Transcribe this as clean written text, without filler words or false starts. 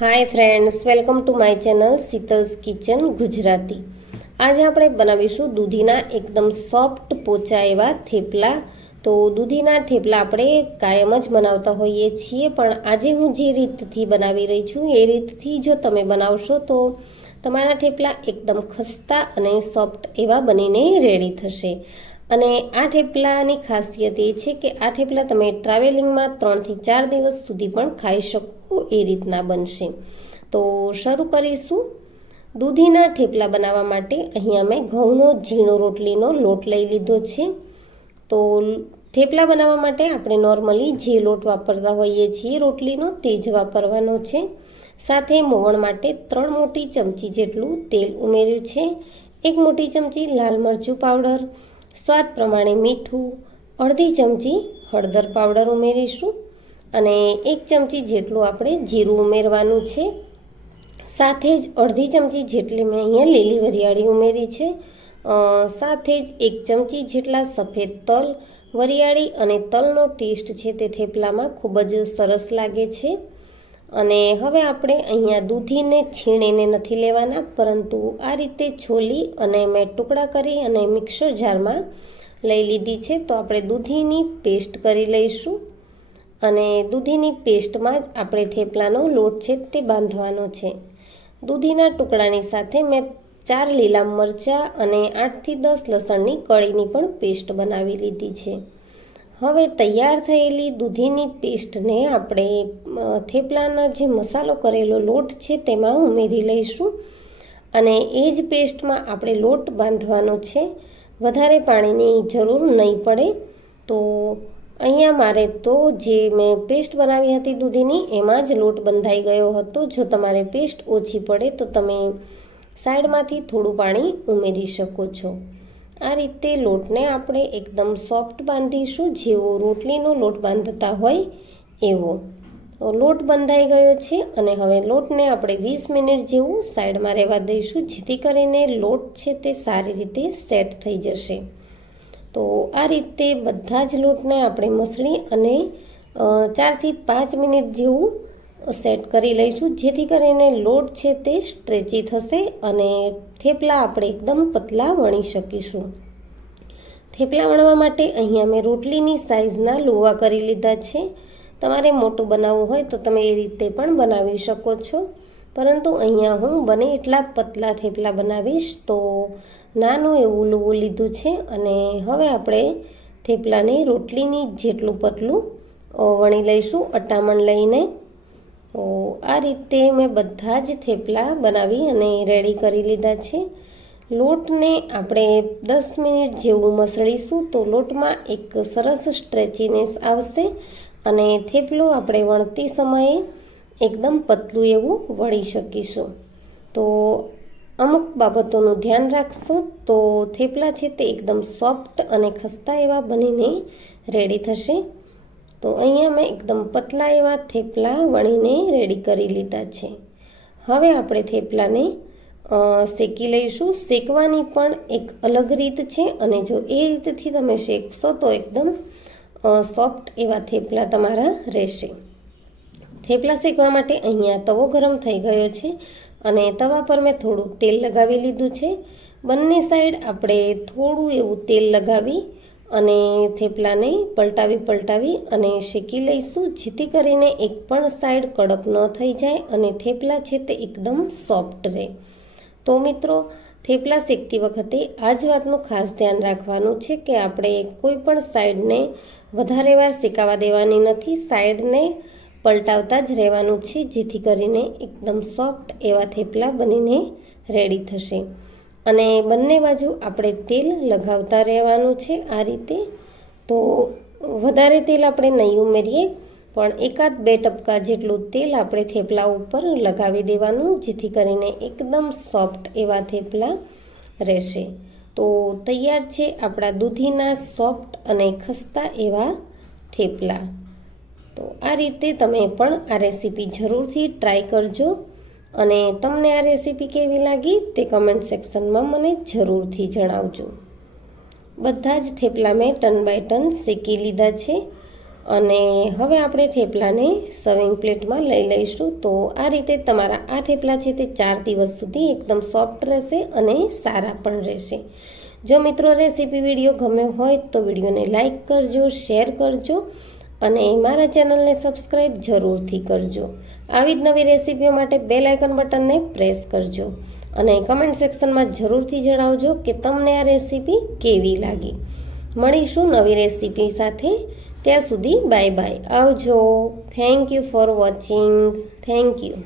Hi friends, welcome to my channel Sheetal's kitchen Gujarati. આજે આપણે બનાવીશું દૂધીના એકદમ સોફ્ટ પોચા એવા થેપલા. તો દૂધીના થેપલા આપણે કાયમ જ બનાવતા હોઈએ છીએ, પણ આજે હું જે રીતથી બનાવી રહી છું એ રીતથી જો તમે બનાવશો તો તમારા થેપલા એકદમ ખસ્તા અને સોફ્ટ એવા બનીને રેડી થશે. અને આ થેપલાની ખાસિયત એ છે કે આ થેપલા તમે ટ્રાવેલિંગમાં 3 થી 4 દિવસ સુધી પણ ખાઈ શકો એ રીતના બનશે. તો શરૂ કરીશું. દૂધીના થેપલા બનાવવા માટે અહીંયા મેં ઘઉંનો ઝીણો રોટલીનો લોટ લઈ લીધો છે. તો થેપલા બનાવવા માટે આપણે નોર્મલી જે લોટ વાપરતા હોઈએ છીએ રોટલીનો તે જ વાપરવાનો છે. સાથે મોવણ માટે 3 મોટી ચમચી જેટલું તેલ ઉમેર્યું છે. 1 મોટી ચમચી લાલ મરચું પાવડર, સ્વાદ પ્રમાણે મીઠું, અડધી ચમચી હળદર પાવડર ઉમેરીશું અને 1 ચમચી જેટલું આપણે જીરું ઉમેરવાનું છે. સાથે જ અડધી ચમચી જેટલી મેં અહીંયા લીલી વરિયાળી ઉમેરી છે. સાથે જ 1 ચમચી જેટલા સફેદ તલ. વરિયાળી અને તલનો ટેસ્ટ છે તે થેપલામાં ખૂબ જ સરસ લાગે છે. અને હવે આપણે અહીંયા દૂધીને છીણીને નથી લેવાના, પરંતુ આ રીતે છોલી અને મેં ટુકડા કરી અને મિક્સર જારમાં લઈ લીધી છે. તો આપણે દૂધીની પેસ્ટ કરી લઈશું અને દૂધીની પેસ્ટમાં જ આપણે થેપલાનો લોટ છે તે બાંધવાનો છે. દૂધીના ટુકડાની સાથે મેં 4 લીલા મરચાં અને 8 થી 10 લસણની કળીની પણ પેસ્ટ બનાવી લીધી છે. હવે તૈયાર થયેલી દૂધીની પેસ્ટને આપણે થેપલાનો જે મસાલો કરેલો લોટ છે તેમાં ઉમેરી લઈશું અને એ જ પેસ્ટમાં આપણે લોટ બાંધવાનો છે. વધારે પાણીની જરૂર નહીં પડે. તો અહીંયા મારે તો જે મેં પેસ્ટ બનાવી હતી દૂધીની એમાં જ લોટ બંધાઈ ગયો હતો. જો તમારે પેસ્ટ ઓછી પડે તો તમે સાઈડમાંથી થોડું પાણી ઉમેરી શકો છો. આ રીતે લોટને આપણે એકદમ સોફ્ટ બાંધીશું, જેવો રોટલીનો લોટ બાંધતા હોય એવો. લોટ બંધાઈ ગયો છે અને હવે લોટને આપણે 20 મિનિટ જેવું સાઈડમાં રહેવા દઈશું, જેથી કરીને લોટ છે તે સારી રીતે સેટ થઈ જશે. તો આ રીતે બધા જ લોટને આપણે મસળી અને 4 થી 5 મિનિટ જેવું સેટ કરી લઈશું, જેથી કરીને લોટ છે તે સ્ટ્રેચી થશે અને થેપલા આપણે એકદમ પતલા વણી શકીશું. થેપલા વણવા માટે અહીંયા મેં રોટલીની સાઈઝના લુવા કરી લીધા છે. તમારે મોટું બનાવવું હોય તો તમે એ રીતે પણ બનાવી શકો છો, પરંતુ અહીંયા હું બને એટલા પતલા થેપલા બનાવીશ તો નાનું એવું લુવું લીધું છે. અને હવે આપણે થેપલાને રોટલીની જેટલું પતલું વણી લઈશું અટામણ લઈને. તો આ રીતે મેં બધા જ થેપલા બનાવી અને રેડી કરી લીધા છે. લોટને આપણે 10 મિનિટ જેવું મસળીશું તો લોટમાં એક સરસ સ્ટ્રેચીનેસ આવશે અને થેપલું આપણે વણતી સમયે એકદમ પતલું એવું વળી શકીશું. તો અમુક બાબતોનું ધ્યાન રાખશો તો થેપલા છે તે એકદમ સોફ્ટ અને ખસ્તા એવા બનીને રેડી થશે. તો અહીંયા મેં એકદમ પતલા એવા થેપલા વણીને રેડી કરી લીધા છે. હવે આપણે થેપલાને શેકી લઈશું. શેકવાની પણ એક અલગ રીત છે અને જો એ રીતથી તમે શેકશો તો એકદમ સોફ્ટ એવા થેપલા તમારા રહેશે. થેપલા શેકવા માટે અહીંયા તવો ગરમ થઈ ગયો છે અને તવા પર મેં થોડું તેલ લગાવી લીધું છે. બંને સાઈડ આપણે થોડું એવું તેલ લગાવી અને થેપલાને પલટાવી અને શેકી લઈશું, જેથી કરીને એક પણ સાઈડ કડક ન થઈ જાય અને થેપલા છે તે એકદમ સોફ્ટ રહે. તો મિત્રો, થેપલા શેકતી વખતે આ જ વાતનું ખાસ ધ્યાન રાખવાનું છે કે આપણે કોઈ પણ સાઈડને વધારે વાર શેકાવા દેવાની નથી. સાઈડને પલટાવતા જ રહેવાનું છે, જેથી કરીને એકદમ સોફ્ટ એવા થેપલા બનીને રેડી થશે. અને બંને બાજુ આપણે તેલ લગાવતા રહેવાનું છે આ રીતે. તો વધારે તેલ આપણે નહીં ઉમેરીએ, પણ 1-2 ટપકા જેટલું તેલ આપણે થેપલા ઉપર લગાવી દેવાનું, જેથી કરીને એકદમ સોફ્ટ એવા થેપલા રહેશે. તો તૈયાર છે આપણા દૂધીના સોફ્ટ અને ખસ્તા એવા થેપલા. તો આ રીતે તમે પણ આ રેસીપી જરૂરથી ટ્રાય કરજો અને તમને આ રેસીપી કેવી લાગી તે કમેન્ટ સેક્શનમાં મને જરૂરથી જણાવજો. બધા જ થેપલા મેં ટર્ન બાય ટર્ન શેકી લીધા છે અને હવે આપણે થેપલાને સર્વિંગ પ્લેટમાં લઈ લઈશું. તો આ રીતે તમારા આ થેપલા છે તે 4 દિવસ સુધી એકદમ સોફ્ટ રહેશે અને સારા પણ રહેશે. જો મિત્રો રેસીપી વિડીયો ગમ્યો હોય તો વિડીયોને લાઈક કરજો, શેર કરજો અને મારા ચેનલને સબસ્ક્રાઈબ જરૂરથી કરજો. આવી જ નવી રેસીપીઓ માટે બેલ આઇકન બટનને પ્રેસ કરજો અને કમેન્ટ સેક્શનમાં જરૂરથી જણાવજો કે તમને આ રેસીપી કેવી લાગી. મળીશું નવી રેસીપી સાથે. ત્યાં સુધી બાય બાય, આવજો. Thank you for watching. Thank you.